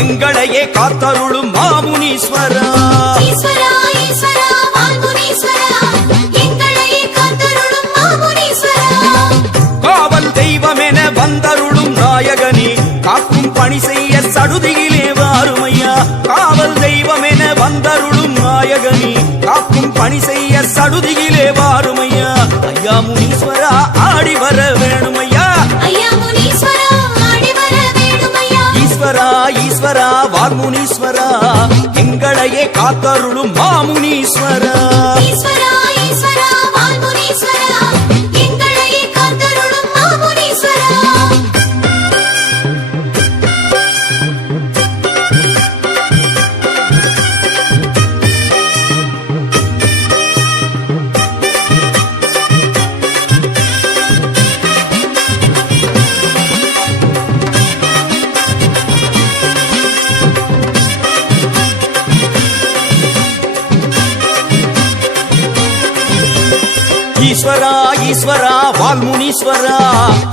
எங்களையே காத்தருளும் மாமுனீஸ்வரா ஈஸ்வரா ஈஸ்வரா வால்முனீஸ்வரா எங்களையே காத்தருளும் மாமுனீஸ்வரா காவல் தெய்வமென வந்தருளும் நாயகனே காக்கும் பணி செய்ய சடுதியிலே வாருமையா காவல் தெய்வமென வந்தருளும் நாயகனே காக்கும் பணி செய்ய சடுதியிலே வாருமையா ஐயா முனீஸ்வரா ஆடி வர வேணுமையா ஐயா முனீஸ்வரா ஆடி வர வேணுமையா ஈஸ்வரா ஈஸ்வரா வால்முனீஸ்வரா எங்களையே காத்தருளும் மாமுனீஸ்வரா ஈஸ்வரா ஈஸ்வரா வால்முனீஸ்வரா எங்களையே காத்தருளும் மாமுனீஸ்வரா ஈஸ்வரா ஈஸ்வரா வால்முனீஸ்வரா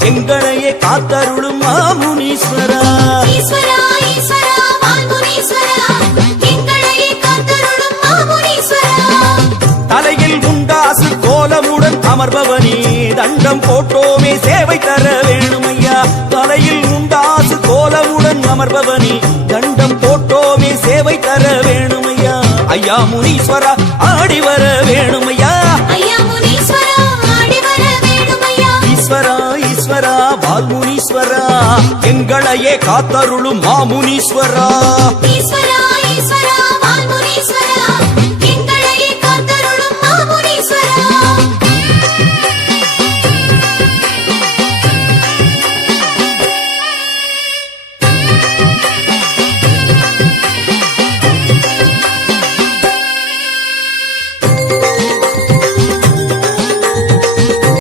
எங்களையே காத்தருளும் மாமுனீஸ்வரா ஈஸ்வரா ஈஸ்வரா வால்முனீஸ்வரா எங்களையே காத்தருளும் மாமுனீஸ்வரா தலையில் உண்டாசு கோலமுடன் அமர்பவனே தண்டம் போட்டோமே சேவை தர வேணுமையா தலையில் உண்டாசு கோலமுடன் அமர்பவனே தண்டம் போட்டோமே சேவை தர வேணுமையா ஐயா முனீஸ்வரா ஆடி வர வேணுமையா ஐயா முனீஸ்வரா ஆடி வர வேணுமையா ஈஸ்வரா ஈஸ்வரா வால்முனீஸ்வரா எங்களையே காத்தருளும் மாமுனீஸ்வரா ஈஸ்வரா